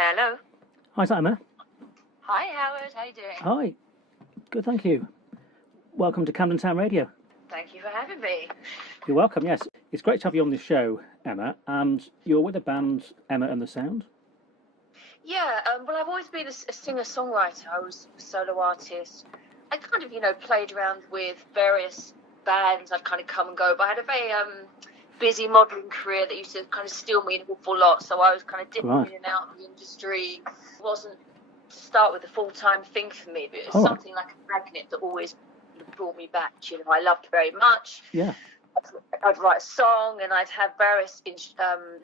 Hello. Hi, is that Emma? Hi, Howard. How you doing? Hi. Good, thank you. Welcome to Camden Town Radio. Thank you for having me. You're welcome, yes. It's great to have you on this show, Emma, and you're with the band Emma and the Sound. Yeah, well, I've always been a singer-songwriter. I was a solo artist. I kind of, played around with various bands. I'd kind of come and go, but I had a very busy modelling career that used to kind of steal me an awful lot, so I was kind of dipping in and out of the industry. It wasn't to start with a full-time thing for me, but it was something like a magnet that always brought me back. I loved very much. Yeah. I'd write a song and I'd have various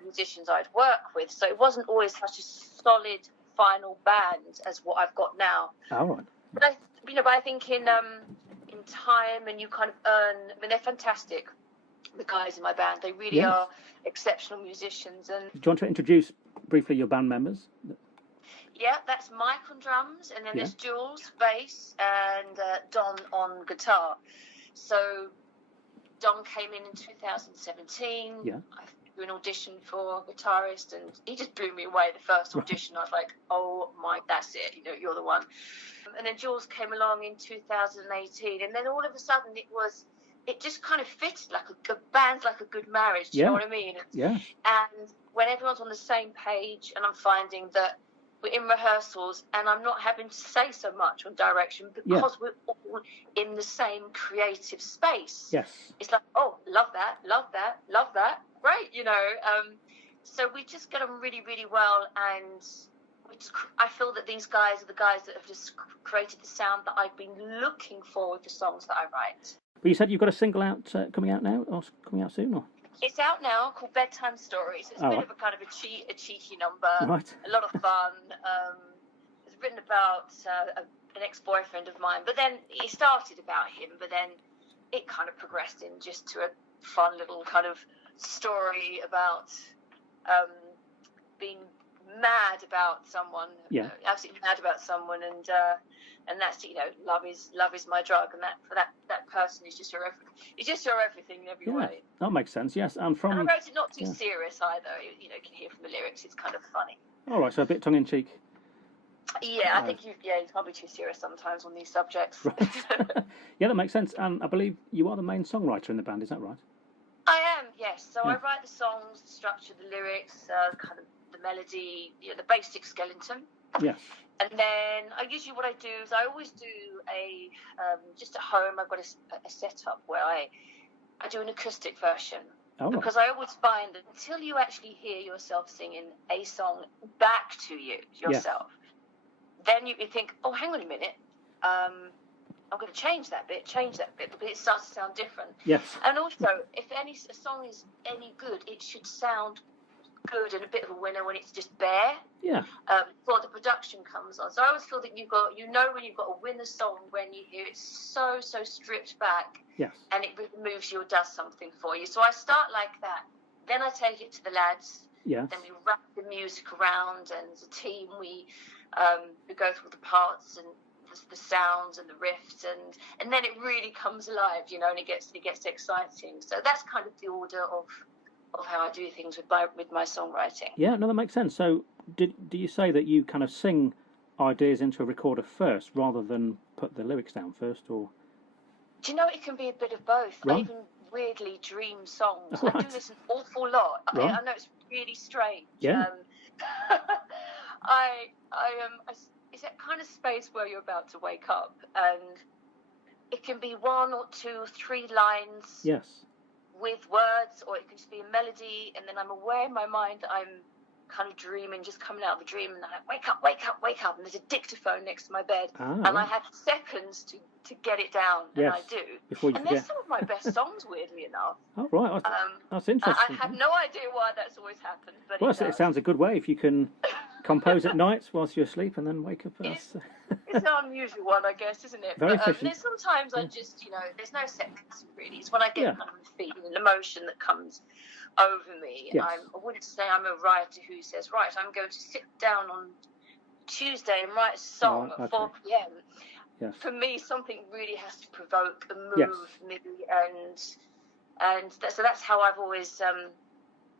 musicians I'd work with, so it wasn't always such a solid final band as what I've got now. All right. But I think in time, and you kind of earn. I mean, they're fantastic. The guys in my band, they really are exceptional musicians. And do you want to introduce briefly your band members? Yeah, that's Mike on drums, and then there's Jules bass, and Don on guitar. So Don came in 2017. Yeah. I threw an audition for a guitarist, and he just blew me away. The first audition, I was like, "Oh my, that's it! You're the one." And then Jules came along in 2018, and then all of a sudden it just kind of fitted like a band's like a good marriage. Do you know what I mean? Yeah. And when everyone's on the same page, and I'm finding that we're in rehearsals, and I'm not having to say so much on direction because we're all in the same creative space. Yes. It's like, oh, love that, great, So we just get on really, really well, and I feel that these guys are the guys that have just created the sound that I've been looking for with the songs that I write. But you said you've got a single out coming out now, or coming out soon, or? It's out now, called Bedtime Stories. It's a bit of a kind of a cheeky number, a lot of fun. It's written about an ex-boyfriend of mine, but then it started about him, but then it kind of progressed in just to a fun little kind of story about being mad about someone, absolutely mad about someone, and that's love is my drug, and that person is just your everything in every way. That makes sense. Yes, and I wrote it not too serious either. You can hear from the lyrics, it's kind of funny. All right, so a bit tongue in cheek. Yeah, I think you can't be too serious sometimes on these subjects. Right. Yeah, that makes sense. And I believe you are the main songwriter in the band. Is that right? I am. Yes. So I write the songs, the structure, the lyrics, kind of the melody, the basic skeleton. Yes. And then what I do is I always do just at home, I've got a setup where I do an acoustic version. Oh, because I always find that until you actually hear yourself singing a song back to yourself, then you think, oh, hang on a minute, I'm going to change that bit, because it starts to sound different. Yes. And also, if a song is any good, it should sound good and a bit of a winner when it's just bare. Yeah. Before the production comes on. So I always feel that when you've got a winner song when you hear it so stripped back. Yes. And it moves you or does something for you. So I start like that. Then I take it to the lads. Yeah. Then we wrap the music around, and as a team we go through the parts and the sounds and the riffs, and then it really comes alive, and it gets exciting. So that's kind of the order of how I do things with my songwriting. Yeah, no, that makes sense. So do you say that you kind of sing ideas into a recorder first rather than put the lyrics down first, or? Do you know, it can be a bit of both. Right. I even weirdly dream songs. Right. I do this an awful lot. Right. I know it's really strange. Yeah. It's that kind of space where you're about to wake up, and it can be 1 or 2, 3 lines. Yes. With words, or it can just be a melody, and then I'm aware in my mind that I'm kind of dreaming, just coming out of a dream, and I'm like, wake up, and there's a dictaphone next to my bed, and I have seconds to get it down, and I do. And they're some of my best songs, weirdly enough. Oh, right. That's interesting. I have no idea why that's always happened, but it sounds a good way if you can compose at night whilst you're asleep and then wake up. It's an unusual one, I guess, isn't it? Very efficient. There's sometimes I just, there's no set pattern really. It's when I get kind of a feeling, an emotion that comes over me. Yes. I wouldn't say I'm a writer who says, right, I'm going to sit down on Tuesday and write a song at 4 p.m. Yes. For me, something really has to provoke and move me, and so that's how I've always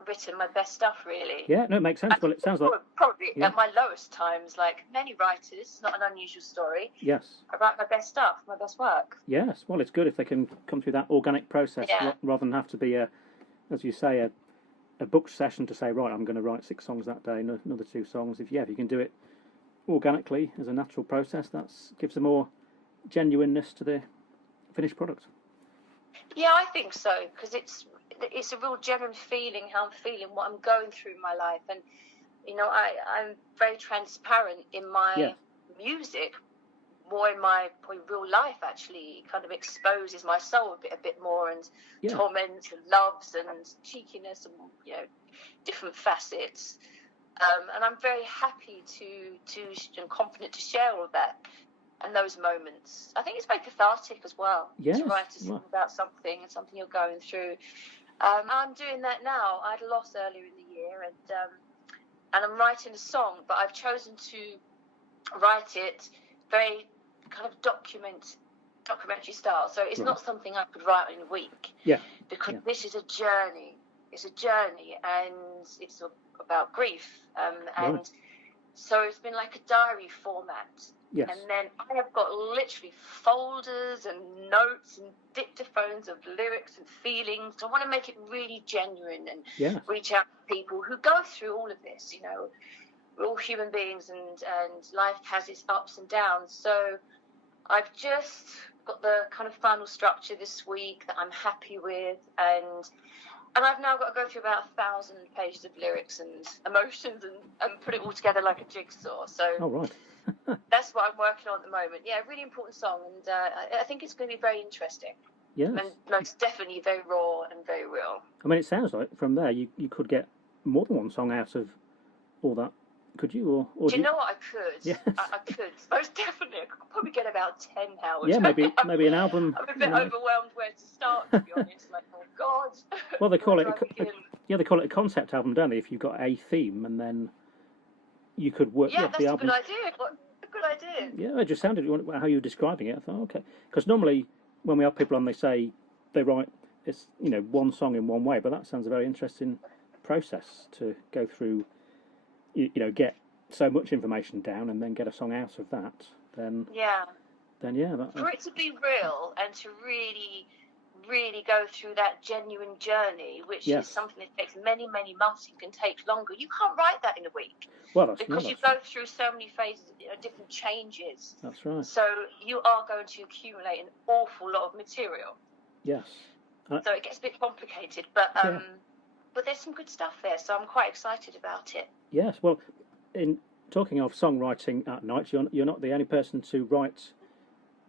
written my best stuff, really. Yeah, no, it makes sense. Well, it sounds like... Probably yeah. at my lowest times, like many writers, it's not an unusual story. Yes. I write my best stuff, my best work. Yes, well, it's good if they can come through that organic process rather than have to be, as you say, a booked session to say, right, I'm going to write 6 songs that day, another 2 songs. If you can do it organically as a natural process, that gives a more genuineness to the finished product. Yeah, I think so, because it's a real genuine feeling, how I'm feeling, what I'm going through in my life. And, I'm very transparent in my music, more in my real life, actually. It kind of exposes my soul a bit more, and torments and loves and cheekiness and, different facets. And I'm very happy and confident to share all of that and those moments. I think it's very cathartic as well to write a song about something you're going through. I'm doing that now. I had a loss earlier in the year, and I'm writing a song, but I've chosen to write it very kind of documentary style. So it's not something I could write in a week. Yeah. Because this is a journey. It's a journey, and it's about grief. And so it's been like a diary format. Yes. And then I have got literally folders and notes and dictaphones of lyrics and feelings. I want to make it really genuine and reach out to people who go through all of this. We're all human beings, and life has its ups and downs. So I've just got the kind of final structure this week that I'm happy with, and I've now got to go through about 1,000 pages of lyrics and emotions and put it all together like a jigsaw. So that's what I'm working on at the moment. Yeah, really important song, and I think it's going to be very interesting. Yes. And most definitely very raw and very real. I mean, it sounds like from there you could get more than one song out of all that. Could you? Or do you know what? I could. Yes. I could. Most definitely. I could probably get about 10 now. Yeah, maybe an album. I'm a bit overwhelmed where to start, to be honest. Like, oh, God. Well, they call it they call it a concept album, don't they? If you've got a theme, and then you could work the album. Yeah, that's a good idea. A good idea. Yeah, it just sounded how you were describing it. I thought, okay. Because normally when we have people on, they say they write one song in one way, but that sounds a very interesting process to go through. Get so much information down and then get a song out of that, then for it to be real and to really, really go through that genuine journey, which is something that takes many, many months, it can take longer. You can't write that in a week. Well, because you go through so many phases, different changes. That's right. So you are going to accumulate an awful lot of material. Yes. So it gets a bit complicated, but there's some good stuff there, so I'm quite excited about it. Yes, well, in talking of songwriting at night, you're not the only person to write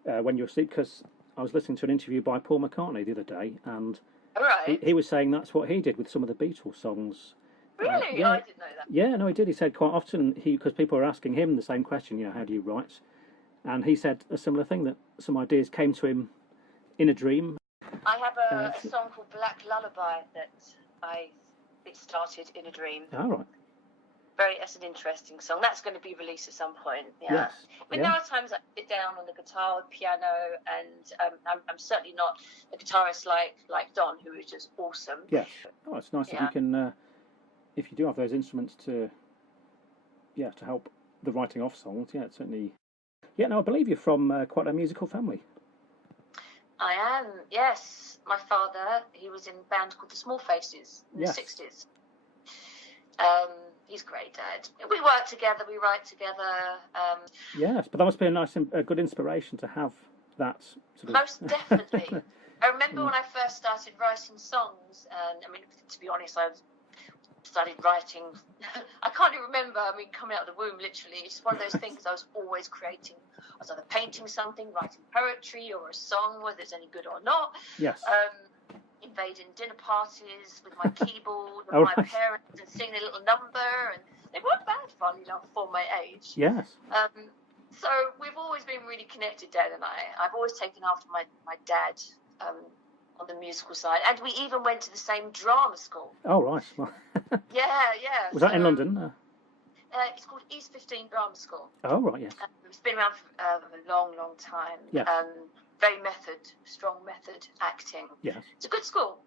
when you're asleep, because I was listening to an interview by Paul McCartney the other day, and he was saying that's what he did with some of the Beatles songs. Really? I didn't know that. Yeah, no, he did. He said quite often, because people were asking him the same question, how do you write? And he said a similar thing, that some ideas came to him in a dream. I have a song called Black Lullaby that it started in a dream. Oh, right. That's an interesting song. That's going to be released at some point. Yeah. Yes. But there are times I sit down on the guitar, the piano, and I'm certainly not a guitarist like Don, who is just awesome. Yes. Oh, it's nice if you can, if you do have those instruments to help the writing of songs. Yeah, it's certainly. Yeah. Now I believe you're from quite a musical family. I am, yes. My father, he was in a band called the Small Faces in the 60s. He's a great dad. We work together, we write together. Yes, but that must be a good inspiration to have that sort of... Most definitely. I remember when I first started writing songs, and to be honest, I started writing, I can't even remember, coming out of the womb, literally. It's one of those things I was always creating. I was either painting something, writing poetry, or a song, whether it's any good or not. Yes. Invading dinner parties with my keyboard and my parents and singing a little number, and they weren't bad, funny enough, for my age. Yes. So we've always been really connected, Dad and I. I've always taken after my dad on the musical side, and we even went to the same drama school. Oh, right. Well, yeah. Was that in London? It's called East 15 Drama School. Oh, right, yes. It's been around for a long, long time. Yeah. Very strong method acting. Yes. It's a good school.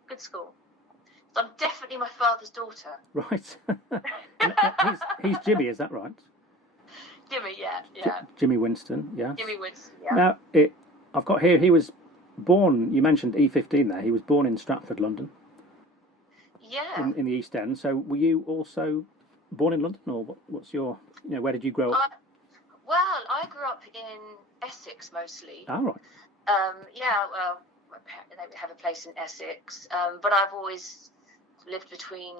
So I'm definitely my father's daughter. Right. And, he's Jimmy, is that right? Jimmy, yeah. Jimmy Winston, yes. Jimmy Winston, yeah. Now, I've got here, he was born, you mentioned E15 there, he was born in Stratford, London. Yeah. In the East End. So were you also born in London, or what's your, where did you grow up? Well, I grew up in Essex mostly. Ah, right. Yeah, well, my parents, they have a place in Essex, but I've always lived between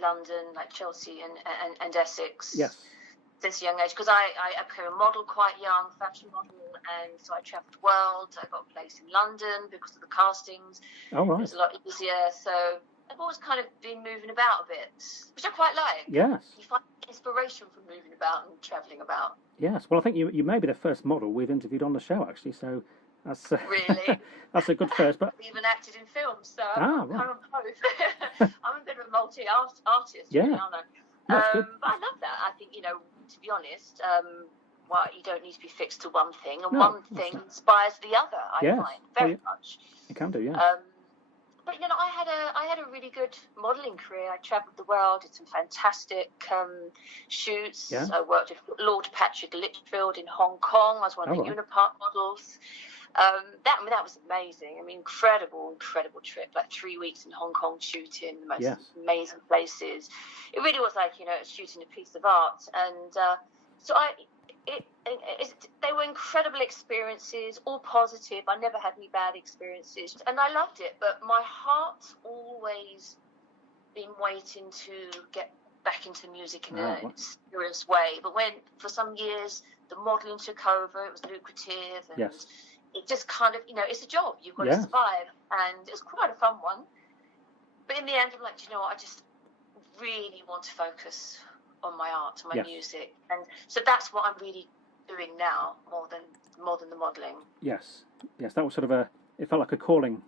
London, like Chelsea and Essex. Yes. Since a young age, because I became a model quite young, fashion model, and so I travelled the world. I got a place in London because of the castings. Oh, right. It was a lot easier, so I've always kind of been moving about a bit, which I quite like. Yes. You find inspiration from moving about and travelling about. Yes. Well, I think you may be the first model we've interviewed on the show, actually, so that's really that's a good first. But I've even acted in films, so right. I'm both. I'm a bit of a multi-artist, yeah. really, aren't I? That's good. But I love that. I think, to be honest, well, you don't need to be fixed to one thing, and No, one thing inspires the other. I find very much. You can do, yeah. But I had a really good modelling career. I travelled the world, did some fantastic shoots. Yeah. I worked with Lord Patrick Litchfield in Hong Kong. I was one of the Unipark models. That was amazing. I mean, incredible trip. Like 3 weeks in Hong Kong shooting, the most amazing places. It really was like, shooting a piece of art. And so they were incredible experiences, all positive. I never had any bad experiences, and I loved it. But my heart's always been waiting to get back into music in a serious way. But when, for some years, the modelling took over, it was lucrative, and it just kind of, it's a job. You've got to survive, and it was quite a fun one. But in the end, I'm like, do you know what? I just really want to focus on my art, my music, and so that's what I'm really doing now, more than the modelling. Yes, that was sort of it felt like a calling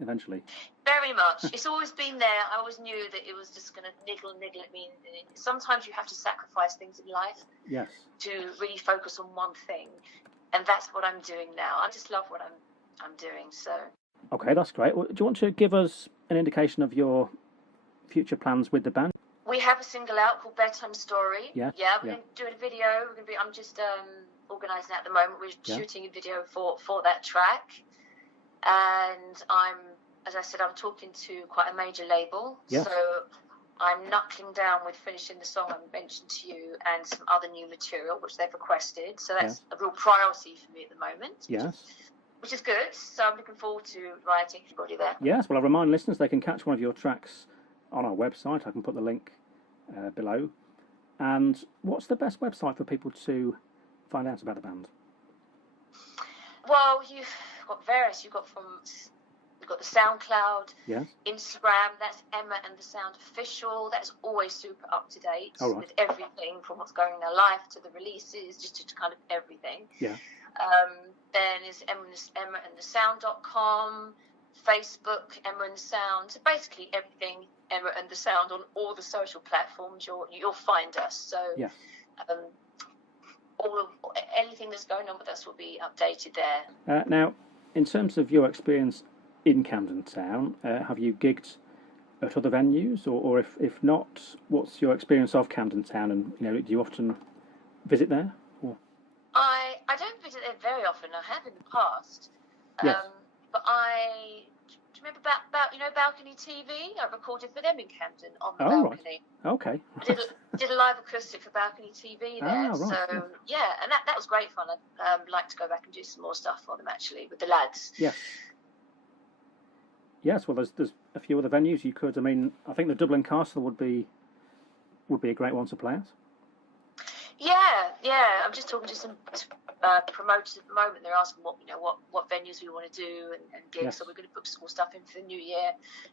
eventually. Very much. It's always been there. I always knew that it was just going to niggle at me. Sometimes you have to sacrifice things in life to really focus on one thing, and that's what I'm doing now. I just love what I'm doing. So okay, that's great. Well, do you want to give us an indication of your future plans with the band? We have a single out called Bedtime Story. Yeah. We're doing a video. I'm just organising at the moment. We're shooting a video for that track, and as I said, I'm talking to quite a major label. Yeah. So I'm knuckling down with finishing the song I mentioned to you and some other new material which they've requested. So that's a real priority for me at the moment. Yes. Which is good. So I'm looking forward to writing everybody there. Yes. Well, I remind listeners they can catch one of your tracks on our website. I can put the link below. And what's the best website for people to find out about the band? Well, you've got various. You've got the SoundCloud, Instagram. That's Emma and the Sound Official. That's always super up to date with everything from what's going in their life to the releases, just to kind of everything. Yeah. Then is emmaandthesound.com. Facebook, Emma and the Sound. So basically everything Emma and the Sound on all the social platforms. You'll find us. So anything that's going on with us will be updated there. Now, in terms of your experience in Camden Town, have you gigged at other venues, or if not, what's your experience of Camden Town? And do you often visit there? Or? I don't visit there very often. I have in the past. Yes. But do you remember about Balcony TV? I recorded for them in Camden on the balcony. Right. Okay. Did a live acoustic for Balcony TV there. Right. So and that was great fun. I'd like to go back and do some more stuff for them actually with the lads. Yes. Yes. Well, there's a few other venues you could. I mean, I think the Dublin Castle would be a great one to play at. Yeah. I'm just talking to some promoters at the moment. They're asking what venues we want to do and gigs. Yes. So we're going to book some more stuff in for the new year,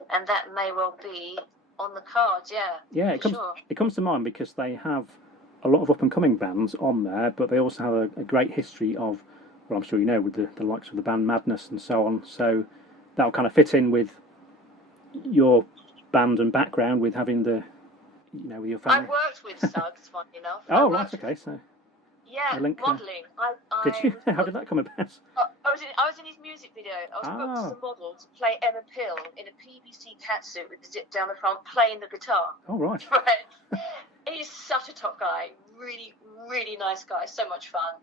and that may well be on the cards. Yeah. It comes to mind because they have a lot of up and coming bands on there, but they also have a great history of, well, I'm sure you know, with the likes of the band Madness and so on. So that'll kind of fit in with your band and background with having with your family. I worked with Suggs, funny enough. Oh, right, okay, so. Yeah, a link? modelling. Did you? Was How booked, did that come about? I was in his music video. I was booked as a model to play Emma Pill in a PVC catsuit with a zip down the front, playing the guitar. Oh, right. Right. He's such a top guy. Really, really nice guy. So much fun.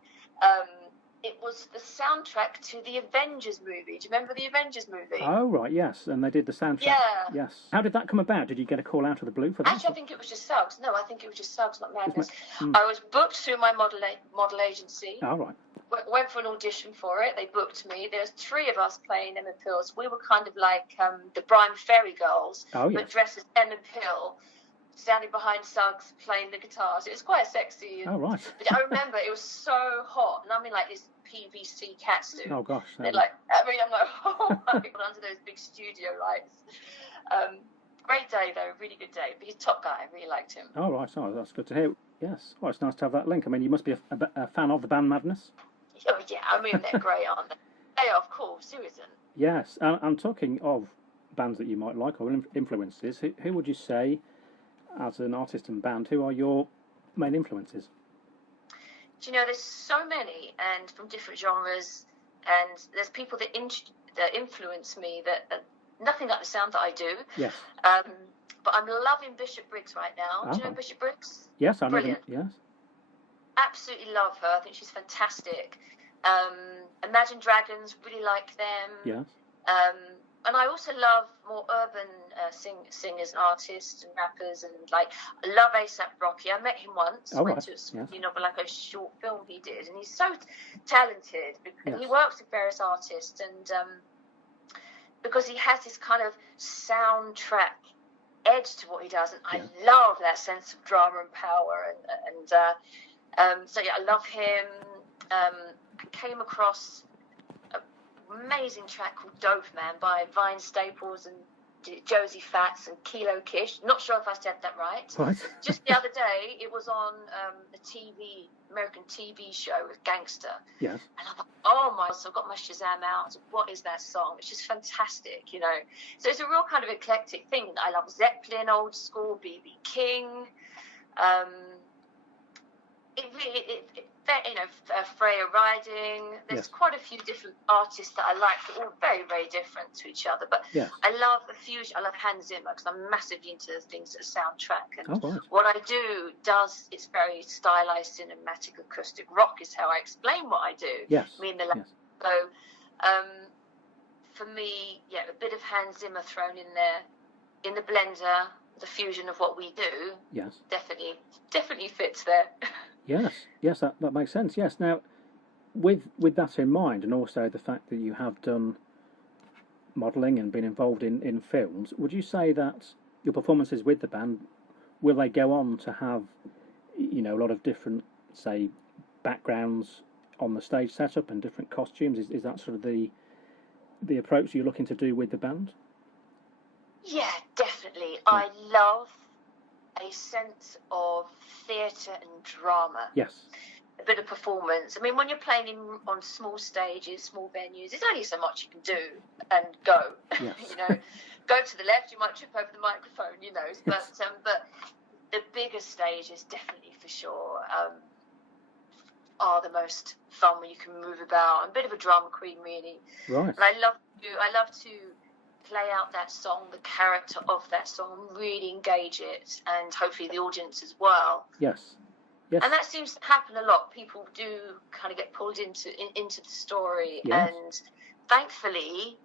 It was the soundtrack to the Avengers movie. Do you remember the Avengers movie? Oh, right, yes. And they did the soundtrack. Yeah. Yes. How did that come about? Did you get a call out of the blue for that? Actually, I think it was just Suggs. No, I think it was just Suggs, not Madness. Mm. I was booked through my model agency. Oh, right. Went for an audition for it. They booked me. There's 3 of us playing Emma Pills. We were kind of like the Brian Ferry girls, but dressed as Emma Pill, standing behind Suggs playing the guitars. It was quite sexy. Oh, right. But I remember it was so hot, and I'm in like this PVC catsuit. Oh, gosh. I'm like, oh my God, under those big studio lights. Great day though, really good day. But he's a top guy. I really liked him. Oh, right. Oh, that's good to hear. Yes. Well, it's nice to have that link. I mean, you must be a fan of the band Madness. Oh yeah, I mean they're great, aren't they? They are, of course. Who isn't? Yes. And talking of bands that you might like or influences, who would you say, as an artist and band, who are your main influences? Do you know, there's so many, and from different genres, and there's people that influence me that nothing like the sound that I do. Yes. But I'm loving Bishop Briggs right now. Do you know Bishop Briggs? Yes, I know. Brilliant. Yes. Absolutely love her. I think she's fantastic. Imagine Dragons, really like them. Yes. And I also love more urban singers and artists and rappers, and like I love A$AP Rocky. I met him once. Went to like a short film he did, and he's so talented. And he works with various artists, and because he has this kind of soundtrack edge to what he does, and I love that sense of drama and power. So yeah, I love him. I came across amazing track called Dope Man by Vine Staples and Josie Fats and Kilo Kish. Not sure if I said that right. Just the other day, it was on a American TV show with Gangster. Yes. And I'm like, oh my God, so I've got my Shazam out. So what is that song? It's just fantastic, you know. So it's a real kind of eclectic thing. I love Zeppelin, old school, B.B. King. Freya Riding. There's quite a few different artists that I like. They're all very, very different to each other. But I love the fusion. I love Hans Zimmer because I'm massively into things that are soundtrack. And what I do it's very stylized, cinematic, acoustic rock is how I explain what I do. Yes. So for me, a bit of Hans Zimmer thrown in there, in the blender, the fusion of what we do. Yes. Definitely fits there. Yes, that makes sense. Yes. Now, with that in mind, and also the fact that you have done modelling and been involved in films, would you say that your performances with the band, will they go on to have, a lot of different, say, backgrounds on the stage setup and different costumes? Is that sort of the approach you're looking to do with the band? Yeah, definitely. I love a sense of theatre and drama. Yes. A bit of performance. I mean, when you're playing on small stages, small venues, there's only so much you can do and go. Yes. Go to the left, you might trip over the microphone, But the bigger stages, definitely for sure, are the most fun when you can move about. I'm a bit of a drama queen, really. Right. And I love to play out that song, the character of that song, and really engage it, and hopefully the audience as well. Yes. And that seems to happen a lot. People do kind of get pulled into the story, and thankfully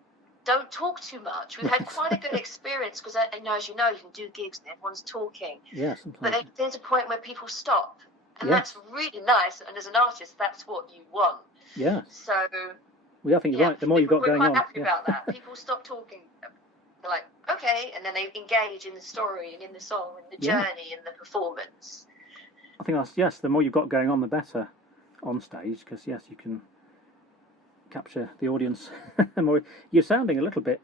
don't talk too much. We've had quite a good experience because, as you know, you can do gigs and everyone's talking. Yes. But there's a point where people stop, and that's really nice. And as an artist, that's what you want. Yeah. So. Well, I think you're right. The more you've got going on. We're quite happy about that. People stop talking. They're like, okay, and then they engage in the story and in the song and the journey and the performance. I think that's, the more you've got going on, the better on stage, because, you can capture the audience more. You're sounding a little bit,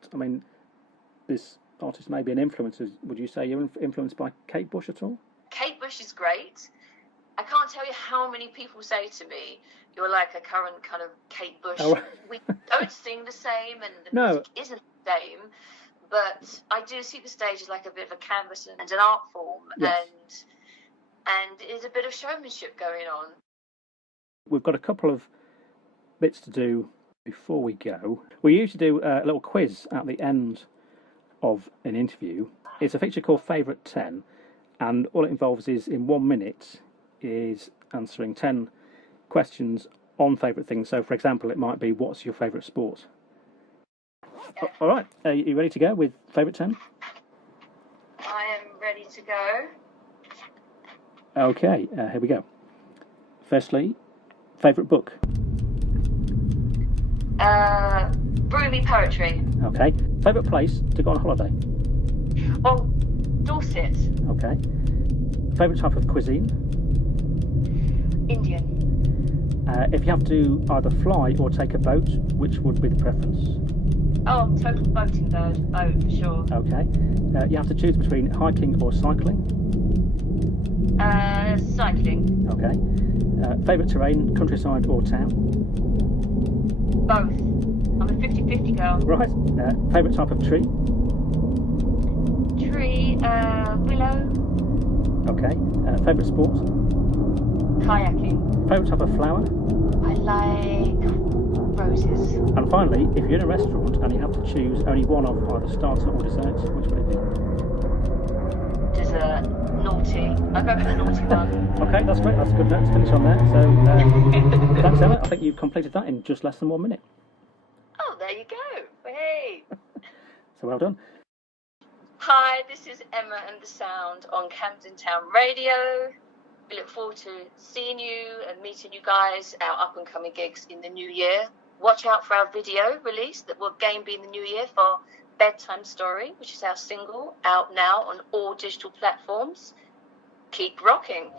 this artist may be an influencer. Would you say you're influenced by Kate Bush at all? Kate Bush is great. I can't tell you how many people say to me, you're like a current kind of Kate Bush. Oh. We don't sing the same, and the music isn't the same, but I do see the stage as like a bit of a canvas and an art form, and there's a bit of showmanship going on. We've got a couple of bits to do before we go. We usually do a little quiz at the end of an interview. It's a feature called Favourite 10, and all it involves is, in 1 minute, is answering 10 questions on favourite things. So, for example, it might be, what's your favourite sport? All right, are you ready to go with Favourite 10? I am ready to go. Okay, here we go. Firstly, favourite book? Broomy Poetry. Okay. Favourite place to go on holiday? Oh, Dorset. Okay. Favourite type of cuisine? Indian. If you have to either fly or take a boat, which would be the preference? Oh, total boating bird. Boat, for sure. Okay. You have to choose between hiking or cycling? Cycling. Okay. Favourite terrain, countryside or town? Both. I'm a 50-50 girl. Right. Favourite type of tree? Tree, willow. Okay. Favourite sport? Kayaking. Favourite type of flower? I like roses. And finally, if you're in a restaurant and you have to choose only one of either starter or dessert, which would it be? Dessert. Naughty. I'll go for the naughty one. Okay, that's great. That's a good note to finish on there. So, thanks, Emma. I think you've completed that in just less than 1 minute. Oh, there you go. Hey. So well done. Hi, this is Emma and the Sound on Camden Town Radio. We look forward to seeing you and meeting you guys, our up-and-coming gigs in the new year. Watch out for our video release that will again be in the new year for Bedtime Story, which is our single, out now on all digital platforms. Keep rocking.